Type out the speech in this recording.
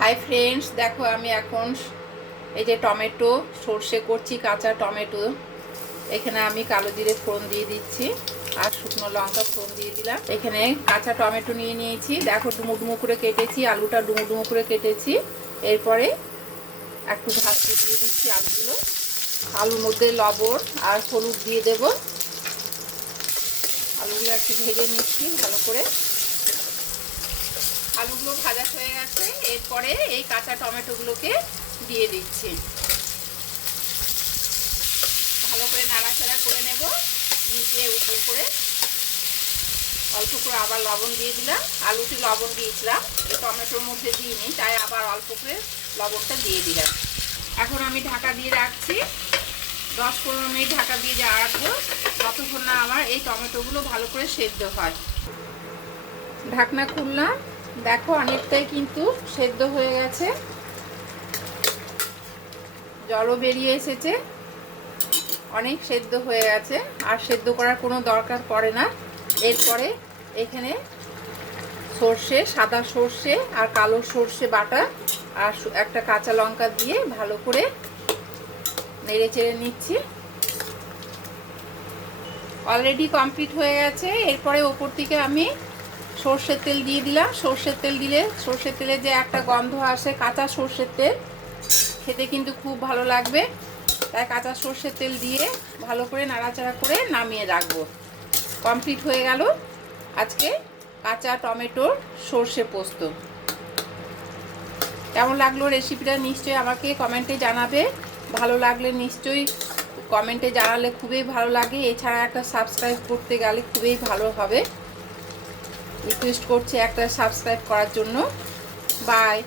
Hi friends, দেখো আমি এখন এই যে টমেটো সর্ষে করছি, কাঁচা টমেটো। এখানে আমি কালো জিরে ফোড়ন দিয়ে দিচ্ছি আর শুকনো লঙ্কা ফোড়ন দিয়ে দিলাম। এখানে কাঁচা টমেটো নিয়ে নিয়েছি, দেখো ডুমো ডুমো করে কেটেছি, আলুটা ডুমো ডুমো করে কেটেছি। এরপরে একটু ভাজতে দিয়ে দিচ্ছি আলুগুলো। আলুর মধ্যে লবণ আর হলুদ দিয়ে দেব। আলুগুলো একটু ভেজে নিচ্ছি ভালো করে। আলুগুলো ভাজা হয়ে গেছে, এরপরে এই কাঁচা টমেটোগুলোকে দিয়ে দিচ্ছি। ভালো করে নাড়াচাড়া করে নেব, নিচে উপর করে অল্প করে আবার লবণ দিয়ে দিলাম। আলুতে লবণ দিয়েছিলাম, এই টমেটোর মধ্যে দিইনি, তাই আবার অল্প করে লবণটা দিয়ে দিলাম। এখন আমি ঢাকা দিয়ে রাখছি, 10-15 মিনিট ঢাকা দিয়ে রাখবো, ততক্ষণ না আমার এই টমেটোগুলো ভালো করে সেদ্ধ হয়। ঢাকনা খুললাম, দেখো অনেকটাই কিন্তু সেদ্ধ হয়ে গেছে, জলও বেরিয়ে এসেছে, অনেক সেদ্ধ হয়ে গেছে। আর সেদ্ধ করার কোনো দরকার পড়ে না। এরপরে এখানে সর্ষে, সাদা সর্ষে আর কালো সর্ষে বাটা আর একটা কাঁচা লঙ্কা দিয়ে ভালো করে নেড়ে চেড়ে নিচ্ছি। অলরেডি কমপ্লিট হয়ে গেছে। এরপরে ওপর থেকে আমি সর্ষের তেল দিয়ে দিলাম। সর্ষের তেল দিলে সর্ষের তেলে যে একটা গন্ধ আসে, কাঁচা সর্ষের তেল, খেতে কিন্তু খুব ভালো লাগবে। তাই কাঁচা সর্ষের তেল দিয়ে ভালো করে নাড়াচাড়া করে নামিয়ে রাখবো। কমপ্লিট হয়ে গেল আজকে কাঁচা টমেটোর সর্ষে পোস্ত। কেমন লাগলো রেসিপিটা নিশ্চয়ই আমাকে কমেন্টে জানাবে। ভালো লাগলে নিশ্চয়ই কমেন্টে জানালে খুবই ভালো লাগে। এছাড়া একটা সাবস্ক্রাইব করতে গেলে খুবই ভালো হবে। রিকোয়েস্ট করছি একটা সাবস্ক্রাইব করার জন্য। বাই।